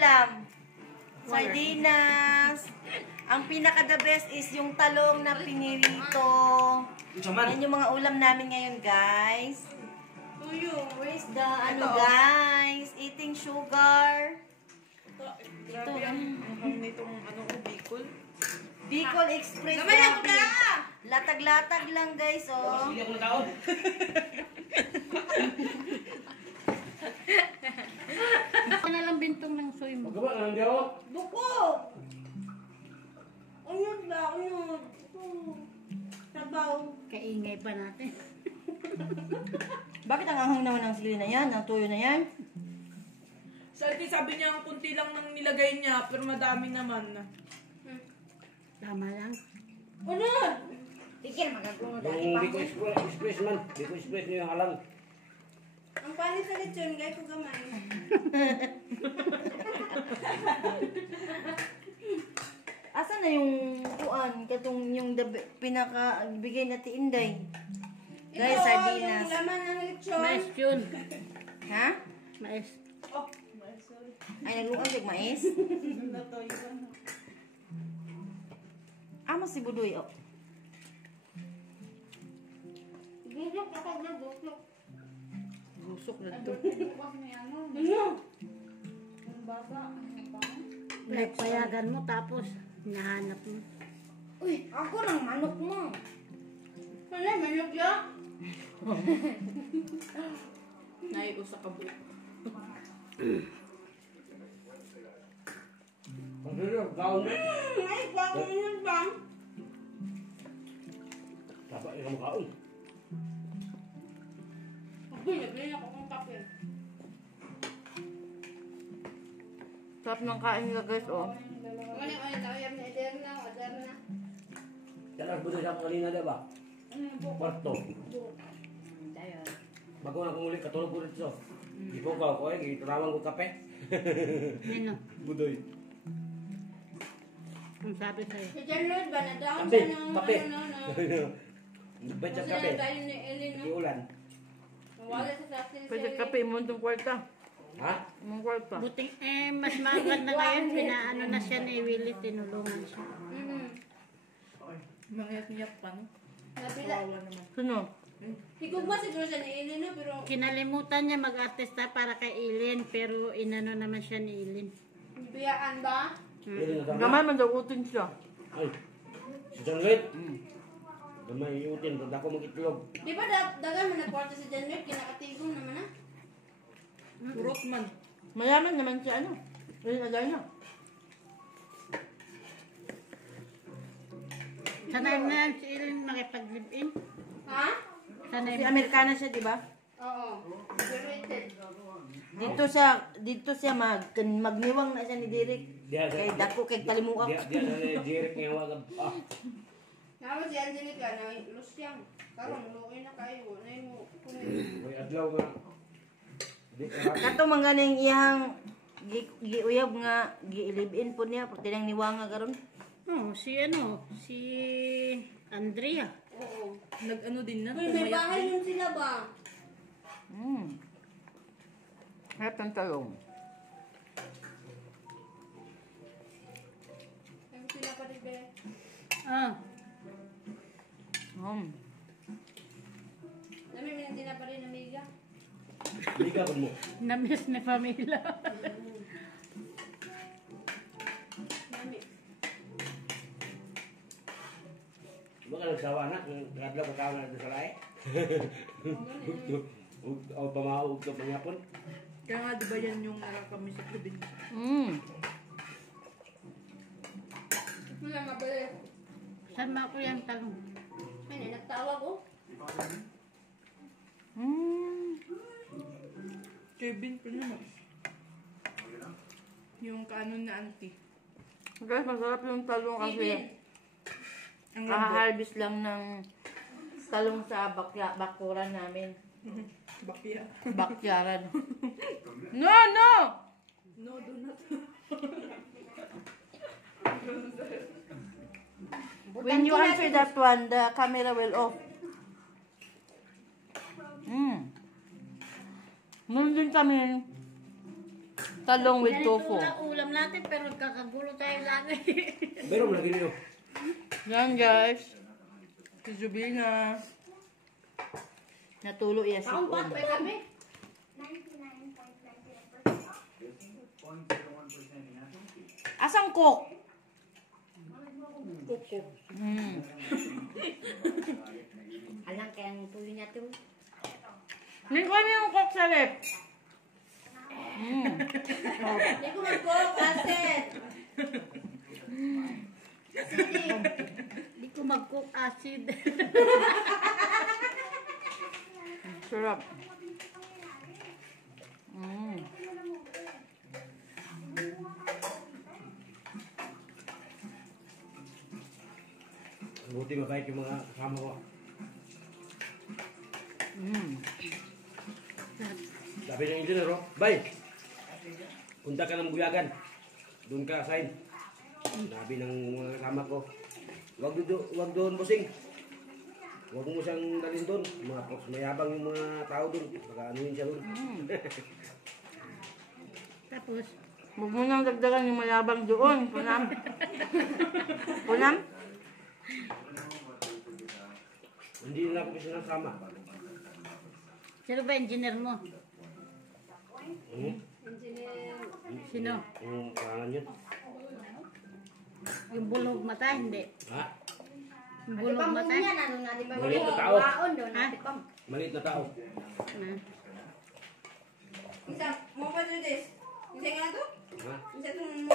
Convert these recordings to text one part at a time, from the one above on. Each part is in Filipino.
ulam? Sardinas. Ang pinaka-the best is yung talong na pinirito. Yan yung mga ulam namin ngayon, guys. Where's the, guys? Eating sugar. Ito, nitong Bicol. Bicol Express. Latag-latag lang, guys, oh. Hindi ako nataon. Ano na lang bintong ng soy mo? Magkaba na lang di ako. Buko! Ayun ba? Ayun. Sabaw. Kaingay pa natin. Bakit ang anghang naman ng sili na yan? Ang tuyo na yan? Sabi niya, ang kunti lang nang nilagay niya, pero madami naman. Tama lang. Ano? Tigil, magagunod. Yung Bicol Express man. Bicol Express niyo yung halang. Ang panis sa lechon, gaya ko gamay. Asa na yung kuan? Katong yung pinaka-bigay na ti Inday. Guys, sardinas. Yung laman ng lechon. Mais yun. Ha? Mais. Oh, sorry. Ay, naglukan sig mais? Amo si Budoy, oh. Gusok ako na gusok. Gusok na to. Ano? Ang baba. Nagpayagan mo tapos nahanap mo. Uy, ako ng manok mo. Ano, manok ya? Naiusa ka buo. Ang sila, gaon na. Ay, bakit yun ba? Dapat yung gaon. Uy, nagbili ako ng papel. Sarap ng kain nila, guys, oh. Ano, ay, tawag na, order na. Kailan buto siya kanina, diba? Kwarto. Bago na kung ulit, katulog ko rito. Di po ka ako eh, gitarawan ko kape. Ano? Budoy. Ang sabi sa'yo. Si John Lloyd ba, na-down Kape, siya ng kape. Kasi Betsa kape. tayo ni Ellen, Di no? ulan. Wala sa sasin Pwede kape mo itong kwarta. Ha? Mong kwarta. Buting, mas maagad na ngayon. Pinaano na siya ni Willie. Tinulungan siya. Mangyat-ngiyat pa, no? Nabila. Kawawa naman. Sino? Higugma siguro siya ni Ellen, no? Pero Kinalimutan niya mag-artista para kay Eileen. Pero inano naman siya ni Eileen. biyaan ba? Pwede na tama. Gamay man daw utin siya. Ay, si John Lloyd. Gamay yutin, kung ako mag-itlog. Di ba dagan man nagkwarta si John Lloyd, kinakatigong naman na? Purot man. Mayaman naman siya, ano? Ayun, agay na. Sanay na si Eileen makipag-live-in. Ha? Sanay Si Amerikana siya, di ba? Oo. Graduated. Dito siya magniwang na siya ni Derek. Kay dako kay kalimuak. Dia na direct nga wag. Naman si Angelica na lusyang. Karon luoy na kayo. Na mo May adlaw nga. Di ka. Kato man ganing iyang giuyab nga gi-live-in po niya pati nang niwanga karon. Oh, si Andrea. oo. Nag-ano din na. Uy, may bahay yun sila ba? Harap ng talong. Ay, sila pa rin ba? Ah, Dami hindi na pa rin amiga. Di ka mo. na-miss ni Pamela. Dami. Baka nagsawa na kung adlaw ka kaon na sa lae. O pamaog ka panyapon. Kaya nga, di ba yan yung nakakami sa probinsya? Wala mabali. Saan ba ako yung talong? Ay, nagtawag oh. Kevin pa naman. Yung kaanon na auntie. Guys, masarap yung talong Kevin. kasi Ang lambot. kaharvest lang ng talong sa bakuran namin. Bakya. Bakyaran. No, no! No, do not. When you answer that one, the camera will off. Meron din kami talong with Ganito tofu. na ulam natin pero kakagulo tayo lagi. Pero lagi niyo. Yan guys. Si Jubina. Natulo iya si Paong pat, Od. may kami. Asang cook? Alang kaya ang tuloy niya ito. Hindi ko yung cook sa lip. Hindi ko mag-cook, asin. Hindi ko mag-cook acid. Sarap. Buti mabait yung mga kasama ko. Sabi ng engineer, oh, Bay, punta ka ng Buyagan. Doon ka assign. Sabi ng mga kasama ko, wag doon, bossing. Wag mo siyang dalhin doon. Mga poks, mayabang yung mga tao doon. Baka anuhin siya doon. Tapos, Huwag mo nang dagdagan yung mayabang doon. Punam. Punam? Hindi nila ako sinasama. sino ba engineer mo? Engineer. Sino? Yung pangalan yun. Yung bulog mata, hindi. Ha? Yung Di bulog ba mata. yan, ano nga, di ba? Maliit na tao. Waon doon, Ha? di ba? Maliit na tao. Na. Isa, mo pa doon this? Isa nga to? Ha? Isa to mo?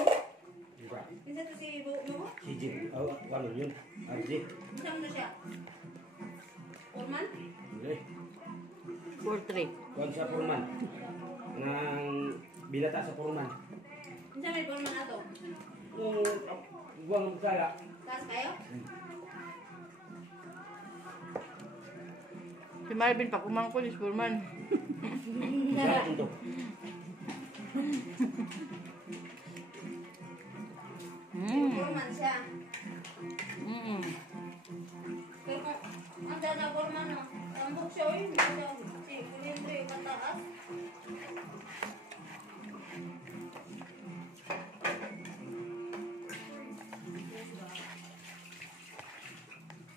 Diba? Isa to si Bu mo? Si Jim. Oh, ano yun? RJ. Isa mo na siya? Orman? Hindi. 4-3. Kuwan sa Purman. Nang binata sa Purman. Isa may Orman na to? Buwang magkala. Taas kayo? Si Marvin pa kumangkulis, Purman. Sarap ito. Orman siya. Pero kung ang dada Orman no, tambok siya oy. Si Kulindre mataas.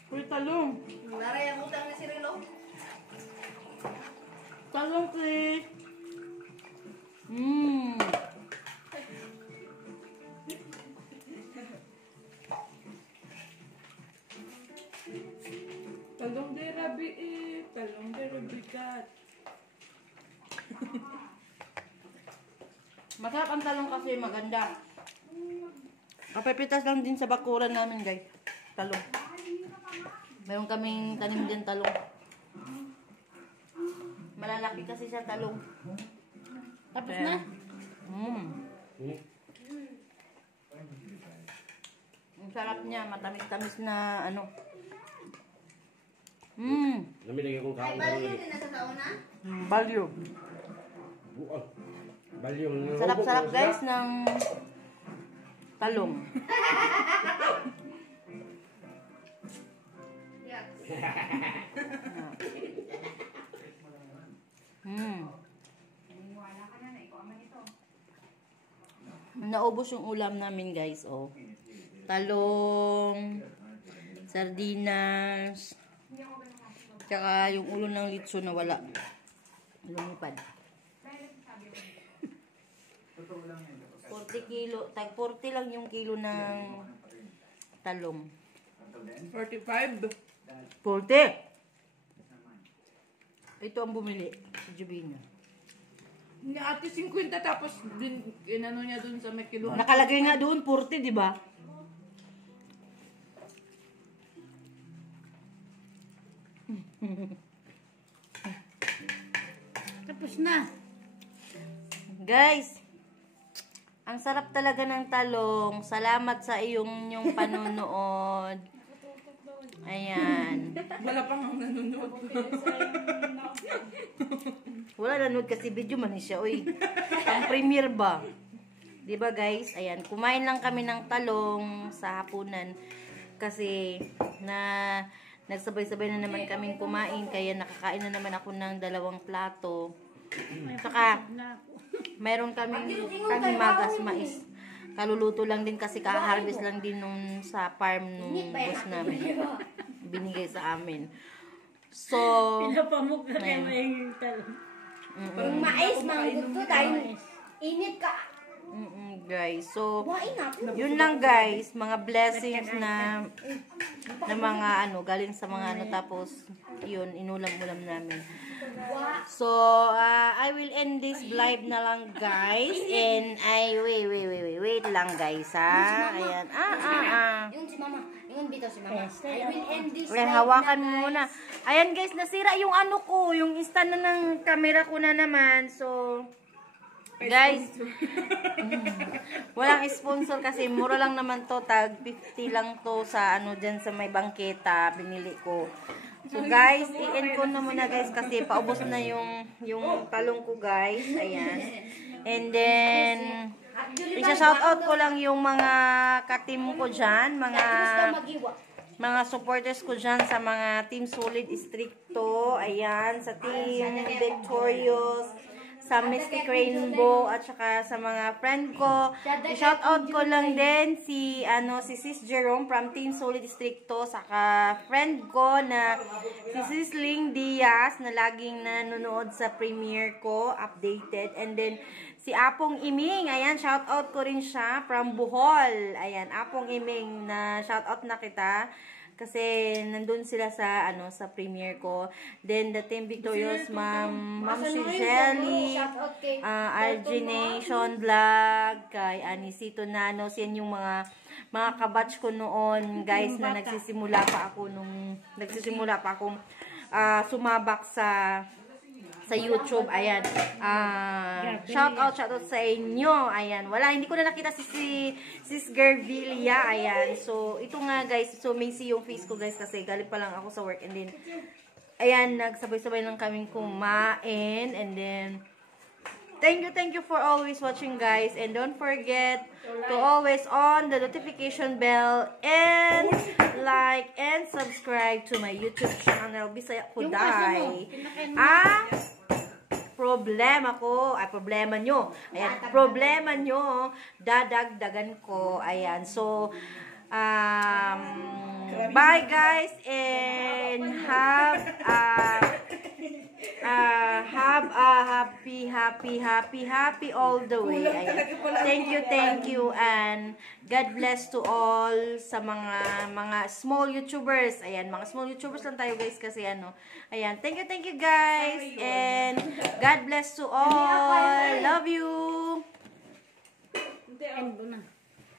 Uy, talong. Naray ang utang ni Cirilo. Talong, please. Talong de rabi talong de rabi kat. Masarap ang talong kasi maganda. Kapepitas lang din sa bakuran namin, guys. Talong. Mayroon kaming tanim din talong. Malalaki kasi siya talong. Tapos na. Ang sarap niya, matamis-tamis na ano. Namilagay kong Ay, kaon. balik yun din nasa taon na? Balyo. Buwan. Balyong. Sarap-sarap guys ng talong. Yeah. Naubos yung ulam namin guys, oh. Talong, sardinas, tsaka yung ulo ng litso na wala. Lumipad. 40 kilo, tag 40 lang yung kilo ng talong. 45. 40! Ito ang bumili, si Jubina. Ni ate 50 tapos din inano niya dun sa may kiluhan. Nakalagay nga doon 40, di ba? Tapos na. Guys, ang sarap talaga ng talong. Salamat sa inyong panonood. Ayan. Wala pang ang nanonood. Wala nanood kasi video man siya, uy. Ang premiere ba? 'Di ba guys? Ayan, kumain lang kami ng talong sa hapunan kasi nagsabay-sabay na naman kaming kumain kaya nakakain na naman ako ng 2 plato. Saka, mayroon kaming magas mais. Kaluluto lang din kasi kaharvest lang din nung sa farm nung boss namin. Binigay sa amin. So, Pinapamuk na kayo yung talong. Yung mais, mangguto dahil init ka. guys. So, Buhain na. yun lang guys, mga blessings na mga ano, galing sa mga ano, tapos yun, inulam-ulam namin. So, I will end this live na lang guys, and wait lang guys ha. Ayan, Yung si mama, yung bitaw si mama. I will end this Ayan, live hawakan na, mo guys. muna. Ayan guys, nasira yung ano ko, yung stand na ng camera ko na naman. So, guys, walang sponsor kasi mura lang naman to, tag 50 lang to sa ano dyan sa may bangketa, binili ko. So guys, i-end ko na muna guys kasi paubos na yung talong ko guys. Ayan. And then, isa-shoutout ko lang yung mga ka-team ko dyan, mga supporters ko dyan sa mga Team Solid Stricto, ayan, sa Team Victorious, sa Mystic Rainbow, at saka sa mga friend ko. I-shoutout ko lang din si Sis Jerome from Team Solid Stricto, saka friend ko na si Sis Ling Diaz na laging nanonood sa premiere ko, updated. And then, si Apong Iming, ayan, shoutout ko rin siya from Bohol. Ayan, Apong Iming, na shoutout na kita. Kasi nandun sila sa sa premiere ko. Then the Team Victorious, Ma'am si Jelly, Argination Vlog, kay Anisito Nanos, yan yung mga kabatch ko noon, guys, na nagsisimula pa ako sumabak sa YouTube. Ayan. Shoutout sa inyo. Ayan. Hindi ko na nakita si Sis Gervilia. Ayan. So, ito nga guys. So, messy yung face ko guys kasi galing pa lang ako sa work. And then, ayan, nagsabay-sabay lang kaming kumain. And then, thank you for always watching guys. And don't forget to always on the notification bell and like and subscribe to my YouTube channel. Bisaya ko dai. Problema nyo. Ayan, problema nyo, dadagdagan ko. Ayan, so, bye guys, and have a happy all the way. Ayan. Thank you, and God bless to all sa mga small YouTubers. Ayan, mga small YouTubers lang tayo guys kasi ayan, thank you guys, and God bless to all. Love you. End mo na.